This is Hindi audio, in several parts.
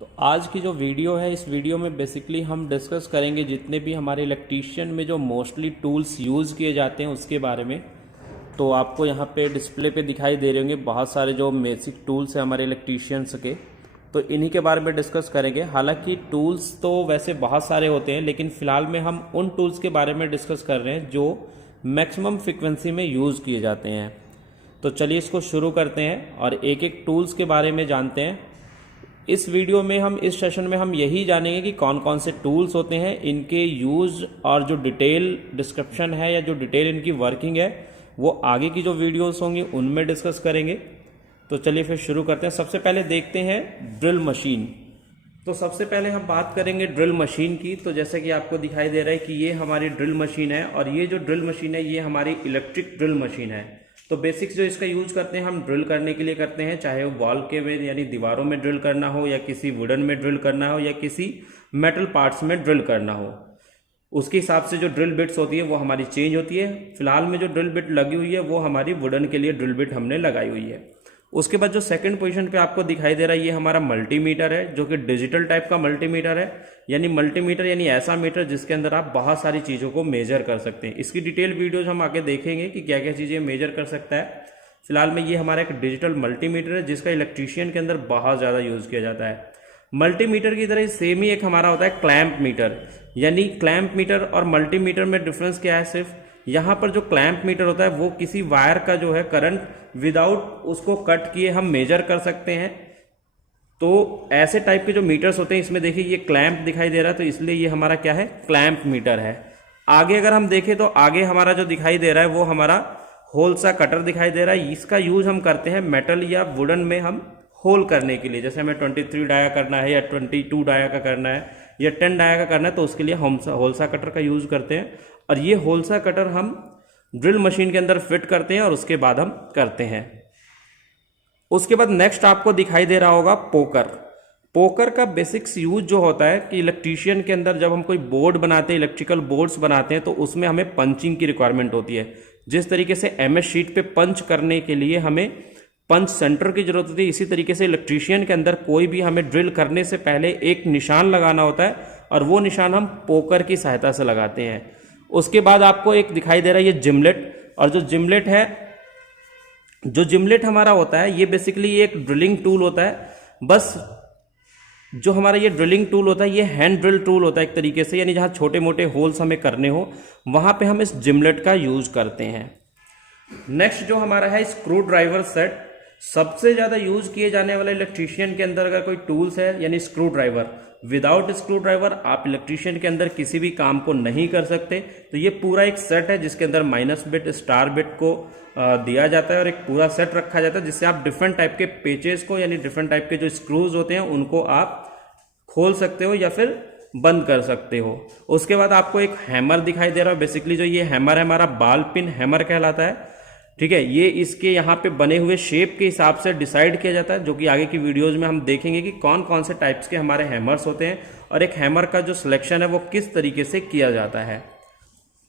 तो आज की जो वीडियो है, इस वीडियो में बेसिकली हम डिस्कस करेंगे जितने भी हमारे इलेक्ट्रीशियन में जो मोस्टली टूल्स यूज़ किए जाते हैं उसके बारे में। तो आपको यहाँ पे डिस्प्ले पे दिखाई दे रहे होंगे बहुत सारे जो बेसिक टूल्स हैं हमारे इलेक्ट्रीशियंस के, तो इन्हीं के बारे में डिस्कस करेंगे। हालांकि टूल्स तो वैसे बहुत सारे होते हैं, लेकिन फ़िलहाल में हम उन टूल्स के बारे में डिस्कस कर रहे हैं जो मैक्सिमम फ्रिक्वेंसी में यूज़ किए जाते हैं। तो चलिए इसको शुरू करते हैं और एक एक टूल्स के बारे में जानते हैं। इस वीडियो में हम इस सेशन में हम यही जानेंगे कि कौन कौन से टूल्स होते हैं, इनके यूज़ और जो डिटेल डिस्क्रिप्शन है या जो डिटेल इनकी वर्किंग है वो आगे की जो वीडियोस होंगी उनमें डिस्कस करेंगे। तो चलिए फिर शुरू करते हैं। सबसे पहले देखते हैं ड्रिल मशीन। तो सबसे पहले हम बात करेंगे ड्रिल मशीन की। तो जैसे कि आपको दिखाई दे रहा है कि ये हमारी ड्रिल मशीन है और ये जो ड्रिल मशीन है ये हमारी इलेक्ट्रिक ड्रिल मशीन है। तो बेसिक्स जो इसका यूज करते हैं हम ड्रिल करने के लिए करते हैं, चाहे वो वॉल के में यानी दीवारों में ड्रिल करना हो या किसी वुडन में ड्रिल करना हो या किसी मेटल पार्ट्स में ड्रिल करना हो। उसके हिसाब से जो ड्रिल बिट्स होती है वो हमारी चेंज होती है। फिलहाल में जो ड्रिल बिट लगी हुई है वो हमारी वुडन के लिए ड्रिल बिट हमने लगाई हुई है। उसके बाद जो सेकंड पोजीशन पे आपको दिखाई दे रहा है ये हमारा मल्टीमीटर है, जो कि डिजिटल टाइप का मल्टीमीटर है। यानी मल्टीमीटर यानी ऐसा मीटर जिसके अंदर आप बहुत सारी चीज़ों को मेजर कर सकते हैं। इसकी डिटेल वीडियोज हम आगे देखेंगे कि क्या क्या चीज़ें मेजर कर सकता है। फिलहाल में ये हमारा एक डिजिटल मल्टीमीटर है जिसका इलेक्ट्रीशियन के अंदर बहुत ज़्यादा यूज़ किया जाता है। मल्टीमीटर की तरह सेम ही एक हमारा होता है क्लैंप मीटर। यानी क्लैंप मीटर और मल्टीमीटर में डिफरेंस क्या है, सिर्फ यहाँ पर जो क्लैंप मीटर होता है वो किसी वायर का जो है करंट विदाउट उसको कट किए हम मेजर कर सकते हैं। तो ऐसे टाइप के जो मीटर्स होते हैं इसमें देखिए ये क्लैंप दिखाई दे रहा है, तो इसलिए ये हमारा क्या है, क्लैंप मीटर है। आगे अगर हम देखें तो आगे हमारा जो दिखाई दे रहा है वो हमारा होल सा कटर दिखाई दे रहा है। इसका यूज हम करते हैं मेटल या वुडन में हम होल करने के लिए। जैसे हमें 23 डाया करना है या 22 डाया का करना है या 10 डाया का करना है तो उसके लिए हम होलसा कटर का यूज करते हैं। और ये होलसा कटर हम ड्रिल मशीन के अंदर फिट करते हैं और उसके बाद हम करते हैं। उसके बाद नेक्स्ट आपको दिखाई दे रहा होगा पोकर। पोकर का बेसिक्स यूज जो होता है कि इलेक्ट्रीशियन के अंदर जब हम कोई बोर्ड बनाते हैं, इलेक्ट्रिकल बोर्ड्स बनाते हैं, तो उसमें हमें पंचिंग की रिक्वायरमेंट होती है। जिस तरीके से एमएस शीट पे पंच करने के लिए हमें पंच सेंटर की जरूरत होती है, इसी तरीके से इलेक्ट्रीशियन के अंदर कोई भी हमें ड्रिल करने से पहले एक निशान लगाना होता है और वो निशान हम पोकर की सहायता से लगाते हैं। उसके बाद आपको एक दिखाई दे रहा है ये जिमलेट। और जो जिमलेट है, जो जिमलेट हमारा होता है ये बेसिकली एक ड्रिलिंग टूल होता है। बस जो हमारा ये ड्रिलिंग टूल होता है ये हैंड ड्रिल टूल होता है एक तरीके से, यानी जहां छोटे मोटे होल्स हमें करने हो वहां पे हम इस जिमलेट का यूज करते हैं। नेक्स्ट जो हमारा है स्क्रू ड्राइवर सेट। सबसे ज्यादा यूज किए जाने वाला इलेक्ट्रीशियन के अंदर अगर कोई टूल्स है यानी screw driver. Without screw driver आप इलेक्ट्रीशियन के अंदर किसी भी काम को नहीं कर सकते। तो ये पूरा एक सेट है जिसके अंदर माइनस बिट, स्टार बिट को दिया जाता है और एक पूरा सेट रखा जाता है जिससे आप डिफरेंट टाइप के पेचेस को यानी डिफरेंट टाइप के जो स्क्रूज होते हैं उनको आप खोल सकते हो या फिर बंद कर सकते हो। उसके बाद आपको एक हैमर दिखाई दे रहा है। बेसिकली जो ये हैमर है हमारा बाल पिन हैमर कहलाता है। ठीक है, ये इसके यहाँ पे बने हुए शेप के हिसाब से डिसाइड किया जाता है, जो कि आगे की वीडियोज में हम देखेंगे कि कौन कौन से टाइप्स के हमारे हैमर्स होते हैं और एक हैमर का जो सिलेक्शन है वो किस तरीके से किया जाता है।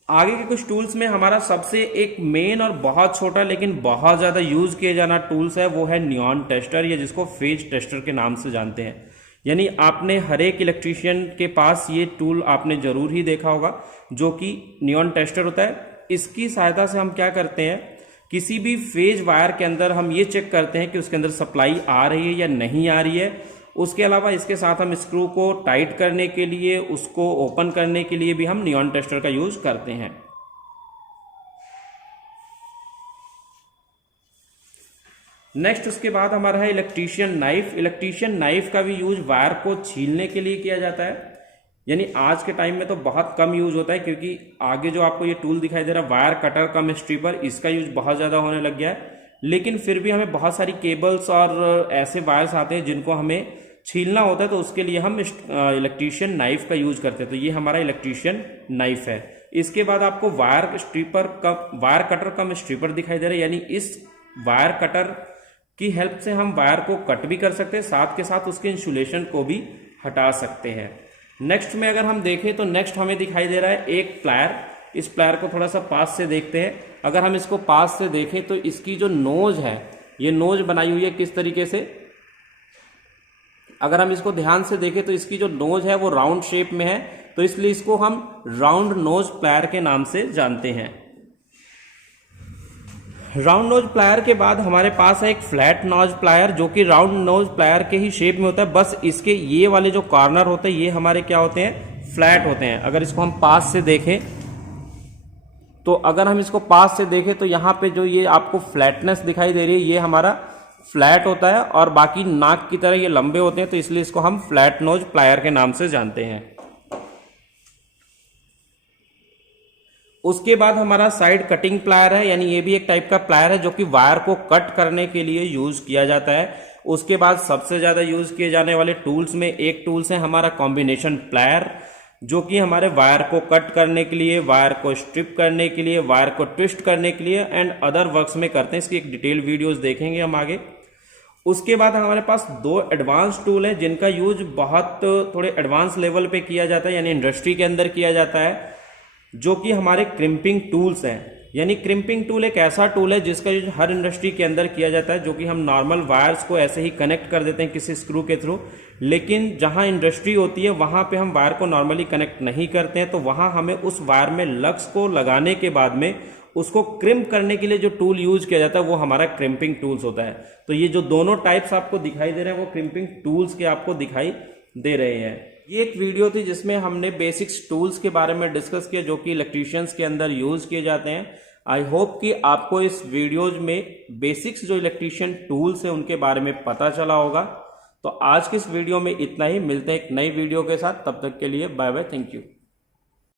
आगे के कुछ टूल्स में हमारा सबसे एक मेन और बहुत छोटा लेकिन बहुत ज्यादा यूज किया जाना टूल्स है वो है नियॉन टेस्टर, या जिसको फेज टेस्टर के नाम से जानते हैं। यानी आपने हर एक इलेक्ट्रीशियन के पास ये टूल आपने जरूर ही देखा होगा, जो कि नियॉन टेस्टर होता है। इसकी सहायता से हम क्या करते हैं, किसी भी फेज वायर के अंदर हम ये चेक करते हैं कि उसके अंदर सप्लाई आ रही है या नहीं आ रही है। उसके अलावा इसके साथ हम स्क्रू को टाइट करने के लिए, उसको ओपन करने के लिए भी हम नियॉन टेस्टर का यूज करते हैं। नेक्स्ट उसके बाद हमारा है इलेक्ट्रीशियन नाइफ। इलेक्ट्रीशियन नाइफ का भी यूज वायर को छीलने के लिए किया जाता है। यानी आज के टाइम में तो बहुत कम यूज होता है, क्योंकि आगे जो आपको ये टूल दिखाई दे रहा है वायर कटर कम स्ट्रिपर, इसका यूज बहुत ज्यादा होने लग गया है। लेकिन फिर भी हमें बहुत सारी केबल्स और ऐसे वायर्स आते हैं जिनको हमें छीलना होता है, तो उसके लिए हम इलेक्ट्रीशियन नाइफ का यूज करते हैं। तो ये हमारा इलेक्ट्रीशियन नाइफ है। इसके बाद आपको वायर कटर कम स्ट्रिपर दिखाई दे रहा है। यानी इस वायर कटर की हेल्प से हम वायर को कट भी कर सकते हैं, साथ के साथ उसके इंसुलेशन को भी हटा सकते हैं। नेक्स्ट में अगर हम देखें तो नेक्स्ट हमें दिखाई दे रहा है एक प्लायर। इस प्लायर को थोड़ा सा पास से देखते हैं। अगर हम इसको पास से देखें तो इसकी जो नोज है, ये नोज बनाई हुई है किस तरीके से, अगर हम इसको ध्यान से देखें तो इसकी जो नोज है वो राउंड शेप में है, तो इसलिए इसको हम राउंड नोज प्लायर के नाम से जानते हैं। राउंड नोज प्लायर के बाद हमारे पास है एक फ्लैट नोज प्लायर, जो कि राउंड नोज प्लायर के ही शेप में होता है, बस इसके ये वाले जो कॉर्नर होते हैं ये हमारे क्या होते हैं, फ्लैट होते हैं। अगर इसको हम पास से देखें तो अगर हम इसको पास से देखें तो यहाँ पे जो ये आपको फ्लैटनेस दिखाई दे रही है ये हमारा फ्लैट होता है, और बाकी नाक की तरह ये लंबे होते हैं, तो इसलिए इसको हम फ्लैट नोज प्लायर के नाम से जानते हैं। उसके बाद हमारा साइड कटिंग प्लायर है, यानी ये भी एक टाइप का प्लायर है जो कि वायर को कट करने के लिए यूज किया जाता है। उसके बाद सबसे ज्यादा यूज किए जाने वाले टूल्स में एक टूल्स है हमारा कॉम्बिनेशन प्लायर, जो कि हमारे वायर को कट करने के लिए, वायर को स्ट्रिप करने के लिए, वायर को ट्विस्ट करने के लिए एंड अदर वर्क्स में करते हैं। इसकी एक डिटेल वीडियोस देखेंगे हम आगे। उसके बाद हमारे पास दो एडवांस टूल है जिनका यूज बहुत थोड़े एडवांस लेवल पे किया जाता है, यानी इंडस्ट्री के अंदर किया जाता है, जो कि हमारे क्रिम्पिंग टूल्स हैं। यानी क्रिम्पिंग टूल एक ऐसा टूल है जिसका यूज हर इंडस्ट्री के अंदर किया जाता है, जो कि हम नॉर्मल वायर्स को ऐसे ही कनेक्ट कर देते हैं किसी स्क्रू के थ्रू, लेकिन जहां इंडस्ट्री होती है वहां पे हम वायर को नॉर्मली कनेक्ट नहीं करते हैं, तो वहां हमें उस वायर में लग्स को लगाने के बाद में उसको क्रिम्प करने के लिए जो टूल यूज किया जाता है वो हमारा क्रिम्पिंग टूल्स होता है। तो ये जो दोनों टाइप्स आपको दिखाई दे रहे हैं वो क्रिम्पिंग टूल्स के आपको दिखाई दे रहे हैं। ये एक वीडियो थी जिसमें हमने बेसिक्स टूल्स के बारे में डिस्कस किया जो कि इलेक्ट्रीशियंस के अंदर यूज किए जाते हैं। आई होप कि आपको इस वीडियोज में बेसिक्स जो इलेक्ट्रीशियन टूल्स हैं उनके बारे में पता चला होगा। तो आज की इस वीडियो में इतना ही, मिलते हैं एक नई वीडियो के साथ, तब तक के लिए बाय बाय, थैंक यू।